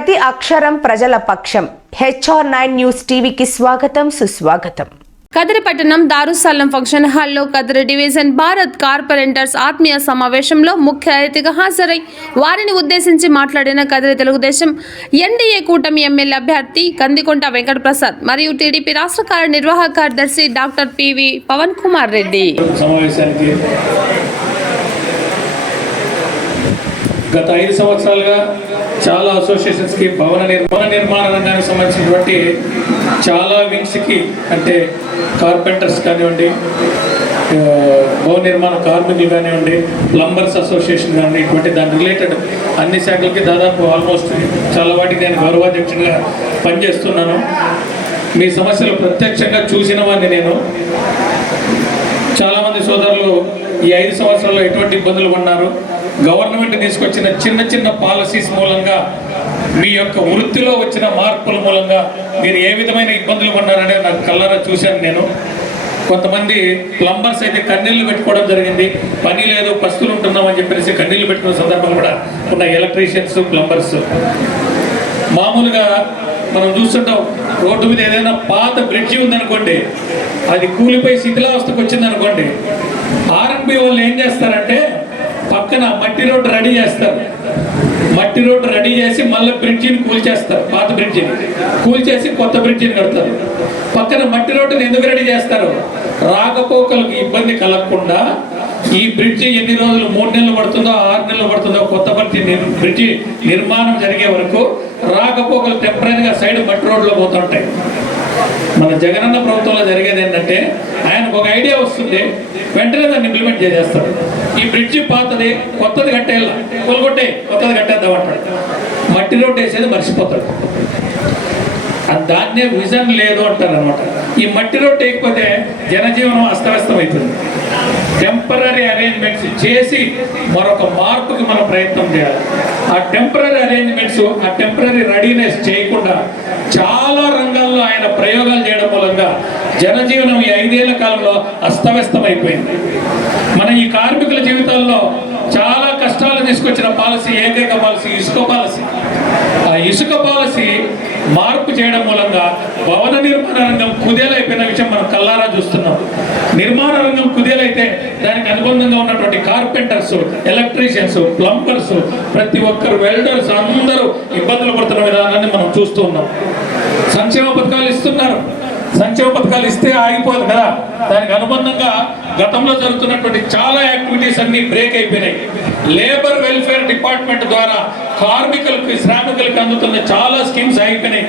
ప్రతి అక్షరం ప్రజల పక్షం. HR9 న్యూస్ టీవీకి స్వాగతం, సుస్వాగతం. కదిరి పట్టణం దారుస్సలం ఫంక్షన్ హాల్లో కదిరి డివిజన్ భారత్ కార్పొరేటర్స్ ఆత్మీయ సమావేశంలో ముఖ్య అతిథిగా హాజరై వారిని ఉద్దేశించి మాట్లాడిన కదిరి తెలుగుదేశం ఎన్డీఏ కూటమి ఎమ్మెల్యే అభ్యర్థి కందికొండ వెంకట ప్రసాద్ మరియు టీడీపీ రాష్ట్ర కార్యనిర్వాహక కార్యదర్శి డాక్టర్ పివి పవన్ కుమార్ రెడ్డి. గత 5 సంవత్సరాలుగా చాలా అసోసియేషన్స్కి భవన నిర్మాణ రంగానికి సంబంధించినటువంటి చాలా వింగ్స్కి, అంటే కార్పెంటర్స్ కానివ్వండి, భవన నిర్మాణ కార్మికులు కానివ్వండి, ప్లంబర్స్ అసోసియేషన్ కానివ్వండి, ఇటువంటి దాని రిలేటెడ్ అన్ని శాఖలకి దాదాపు ఆల్మోస్ట్ చాలా వాటికి నేను గౌరవాధ్యక్షుడిగా పనిచేస్తున్నాను. మీ సమస్యలు ప్రత్యక్షంగా చూసిన వాడిని నేను. చాలామంది సోదరులు ఈ 5 సంవత్సరాల్లో ఎటువంటి ఇబ్బందులు పడినారు, గవర్నమెంట్ తీసుకొచ్చిన చిన్న చిన్న పాలసీస్ మూలంగా, మీ యొక్క వృత్తిలో వచ్చిన మార్పుల మూలంగా మీరు ఏ విధమైన ఇబ్బందులు పడినారనే నాకు కళ్ళారా చూశాను నేను. కొంతమంది ప్లంబర్స్ అయితే కన్నీళ్లు పెట్టుకోవడం జరిగింది. పని లేదు, పస్తులు ఉంటున్నామని చెప్పేసి కన్నీళ్లు పెట్టుకున్న సందర్భాలు కూడా ఉన్న ఎలక్ట్రీషియన్స్, ప్లంబర్స్. మామూలుగా మనం చూస్తుంటాం, రోడ్డు మీద ఏదైనా పాత బ్రిడ్జి ఉందనుకోండి, అది కూలిపోయి శిథిలావస్థకు వచ్చిందనుకోండి, R&B వాళ్ళు ఏం చేస్తారంటే పక్కన మట్టి రోడ్డు రెడీ చేస్తారు. మట్టి రోడ్డు రెడీ చేసి మళ్ళీ బ్రిడ్జిని కూల్చేస్తారు. పాత బ్రిడ్జిని కూల్చేసి కొత్త బ్రిడ్జిని కడతారు. పక్కన మట్టి రోడ్డుని ఎందుకు రెడీ చేస్తారు? రాకపోకలకు ఇబ్బంది కలగకుండా ఈ బ్రిడ్జి ఎన్ని రోజులు, 3 నెలలు పడుతుందో 6 నెలలు పడుతుందో, కొత్త బ్రిడ్జి నిర్మాణం జరిగే వరకు రాకపోకలు టెంపరీగా సైడ్ మట్టి రోడ్లో పోతుంటాయి. మన జగనన్న ప్రభుత్వంలో జరిగేది ఏంటంటే, ఆయనకు ఒక ఐడియా వస్తుంది, వెంటనే దాన్ని ఇంప్లిమెంట్ చేసేస్తాడు. ఈ బ్రిడ్జి పాతది, కొత్తది కట్టేయాల, కొలగొట్టే కొత్తది కట్టేద్దాం అంటాడు. మట్టి రోడ్డు వేసేది మర్చిపోతాడు. దాన్నే విజన్ లేదు అంటారు అనమాట. ఈ మట్టి రోడ్డు వేయకపోతే జనజీవనం అస్తవ్యస్తం అవుతుంది. టెంపరీ అరేంజ్మెంట్స్ చేసి మరొక మార్పుకి మనం ప్రయత్నం చేయాలి. ఆ టెంపరీ అరేంజ్మెంట్స్, ఆ టెంపరీ రెడీనెస్ చేయకుండా చాలా రంగాల్లో ఆయన ప్రయోగాలు చేయడం మూలంగా జనజీవనం ఈ 5 ఏళ్ల కాలంలో అస్తవ్యస్తం అయిపోయింది. మన ఈ కార్మికుల జీవితాల్లో చాలా కష్టాలు తీసుకొచ్చిన పాలసీ, ఏకైక పాలసీ ఇసుక పాలసీ. ఆ ఇసుక పాలసీ మార్పు చేయడం మూలంగా భవన నిర్మాణ రంగం కుదేలైపోయిన విషయం మనం కల్లారా చూస్తున్నాం. నిర్మాణ రంగం కుదేలైతే దానికి అనుబంధంగా ఉన్నటువంటి కార్పెంటర్స్, ఎలక్ట్రీషియన్స్, ప్లంబర్స్, ప్రతి ఒక్కరు, వెల్డర్స్ అందరూ ఇబ్బందులు పడుతున్న విధానాన్ని మనం చూస్తూ ఉన్నాం. సంక్షేమ పథకాలు ఇస్తున్నారు. సంక్షేమ పథకాలు ఇస్తే ఆగిపోదు కదా, దానికి అనుబంధంగా గతంలో జరుగుతున్నటువంటి చాలా యాక్టివిటీస్ అన్ని బ్రేక్ అయిపోయినాయి. లేబర్ వెల్ఫేర్ డిపార్ట్మెంట్ ద్వారా కార్మికులకి, శ్రామికులకి అందుతున్న చాలా స్కీమ్స్ ఆగిపోయినాయి.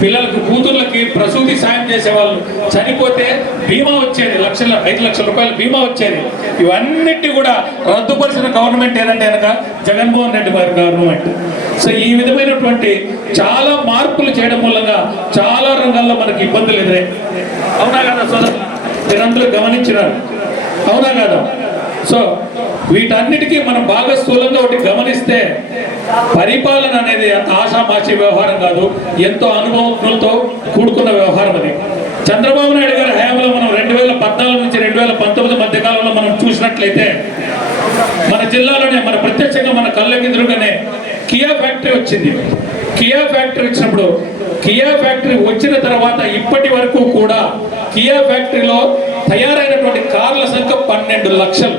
పిల్లలకు, కూతుర్లకి ప్రసూతి సాయం చేసేవాళ్ళు చనిపోతే బీమా వచ్చేది, 5 లక్షల రూపాయల బీమా వచ్చేది. ఇవన్నిటి కూడా రద్దుపరిచిన గవర్నమెంట్ ఏదంటే కనుక జగన్మోహన్ రెడ్డి గారి గవర్నమెంట్. సో ఈ విధమైనటువంటి చాలా మార్పులు చేయడం మూలంగా చాలా రంగాల్లో మనకి ఇబ్బందులు ఎదురై. అవునా కదా సోదరు? మీరందరూ గమనించినారు, అవునా కదా? సో వీటన్నిటికీ మనం బాగా స్థూలంగా ఒకటి గమనిస్తే, పరిపాలన అనేది అంత ఆషామాషి వ్యవహారం కాదు, ఎంతో అనుభవంతో కూడుకున్న వ్యవహారం అది. చంద్రబాబు నాయుడు గారి హయాంలో మనం 2014 నుంచి 2019 మధ్య కాలంలో మనం చూసినట్లయితే మన జిల్లాలోనే, మన ప్రత్యక్షంగా మన కళ్ళెదురుగానే కియా ఫ్యాక్టరీ వచ్చింది. కియా ఫ్యాక్టరీ వచ్చినప్పుడు, కియా ఫ్యాక్టరీ వచ్చిన తర్వాత ఇప్పటి వరకు కూడా కియా ఫ్యాక్టరీలో తయారైనటువంటి కార్ల సంఖ్య 12 లక్షలు.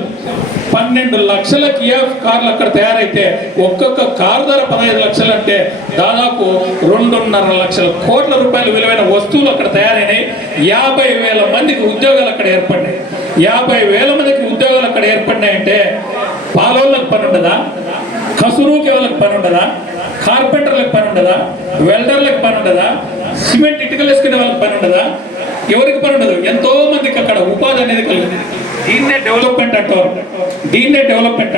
12 లక్షల కియా కార్లు అక్కడ తయారైతే ఒక్కొక్క కారు ధర 15 లక్షలు, అంటే దాదాపు 2.5 లక్షల కోట్ల రూపాయల విలువైన వస్తువులు అక్కడ తయారైనాయి. 50,000 మందికి ఉద్యోగాలు అక్కడ ఏర్పడినాయి. 50,000 మందికి ఉద్యోగాలు అక్కడ ఏర్పడినాయంటే పాలోళ్ళకి పని ఉండదా? కసురుకి వాళ్ళకి పని ఉండదా? కార్పెంటర్లకు పని ఉండదా? వెల్డర్లకు పని ఉండదా? సిమెంట్ ఇటుకలు వేసుకునే వాళ్ళకి పని ఉండదా? ఎవరికి పని ఉండదు. ఎంతో మందికి అక్కడ ఉపాధి అనేది కలుగుతుంది. దీన్నే డెవలప్మెంట్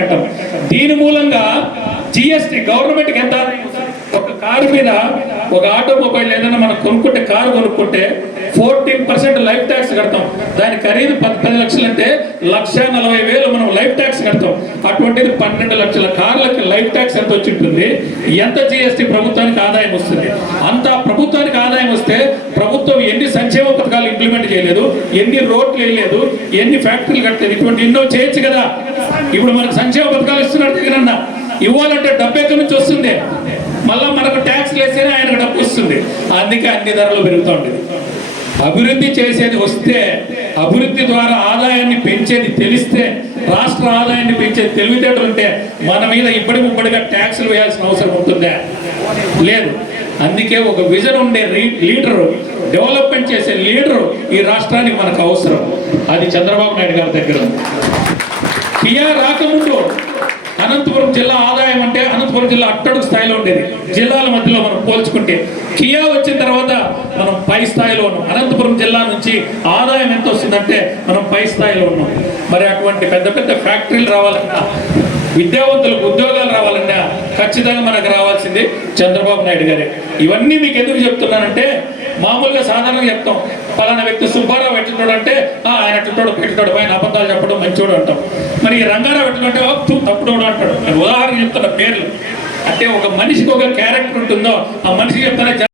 అంటాం. దీని మూలంగా GST గవర్నమెంట్కి ఎంత, ఒక కారు మీద, ఒక ఆటోమొబైల్ ఏదైనా మనం కొనుక్కుంటే, కారు కొనుక్కుంటే 14% లైఫ్ ట్యాక్స్ కడతాం. దాని ఖరీదు 10 లక్షలు అంటే 1,40,000 మనం లైఫ్ ట్యాక్స్ కడతాం. అటువంటిది 12 లక్షల కార్లకి లైఫ్ ట్యాక్స్ ఎంత వచ్చి ఉంటుంది? ఎంత GST ప్రభుత్వానికి ఆదాయం వస్తుంది? అంత ప్రభుత్వానికి ఆదాయం వస్తే ప్రభుత్వం ఎన్ని సంక్షేమ పథకాలు ఇంప్లిమెంట్ చేయలేదు, ఎన్ని రోడ్లు వేయలేదు, ఎన్ని ఫ్యాక్టరీలు కట్టలేదు, ఇటువంటి ఎన్నో చేయొచ్చు కదా. ఇప్పుడు మనకు సంక్షేమ పథకాలు ఇస్తున్నాడు జగనన్న. ఇవ్వాలంటే డబ్బు ఎక్కడి నుంచి వస్తుంది? మళ్ళీ మనకు ట్యాక్స్ నడుస్తుంది, అందుకే అన్ని ధరలు పెరుగుతూ ఉండేది. అభివృద్ధి చేసేది వస్తే, అభివృద్ధి ద్వారా ఆదాయాన్ని పెంచేది తెలిస్తే, రాష్ట్ర ఆదాయాన్ని పెంచేది తెలివితేటలు ఉంటే మన మీద ఇప్పటికిప్పటిగా ట్యాక్సులు వేయాల్సిన అవసరం ఉంటుందా? లేదు. అందుకే ఒక విజన్ ఉండే లీడరు, డెవలప్మెంట్ చేసే లీడరు ఈ రాష్ట్రానికి మనకు అవసరం. అది చంద్రబాబు నాయుడు గారి దగ్గర ఉంది. కియా రాకముందు అనంతపురం జిల్లా ఆదాయం అంటే అనంతపురం జిల్లా అట్టడుగు స్థాయిలో ఉండేది. జిల్లాల మధ్యలో మనం పోల్చుకుంటే కియా వచ్చిన తర్వాత మనం పై స్థాయిలో ఉన్నాం. అనంతపురం జిల్లా నుంచి ఆదాయం ఎంత వస్తుందంటే మనం పై స్థాయిలో ఉన్నాం. మరి అటువంటి పెద్ద పెద్ద ఫ్యాక్టరీలు రావాలన్నా, విద్యావంతులకు ఉద్యోగాలు రావాలన్నా ఖచ్చితంగా మనకు రావాల్సింది చంద్రబాబు నాయుడు గారే. ఇవన్నీ మీకు ఎందుకు చెప్తున్నానంటే, మామూలుగా సాధారణంగా చెప్తాం, పలానా వ్యక్తి సుబ్బారావు ఎట్లుంటాడు అంటే ఆయన ఎట్లుంటాడు పెట్టుతాడు, ఆయన అబద్ధాలు చెప్పడం మంచోడు అంటాం. మరి ఈ రంగారావు ఎట్లుంటే తప్పుడు అంటాడు. ఉదాహరణ చెప్తున్న పేర్లు అంటే ఒక మనిషికి ఒక క్యారెక్టర్ ఉంటుందో ఆ మనిషికి చెప్తానే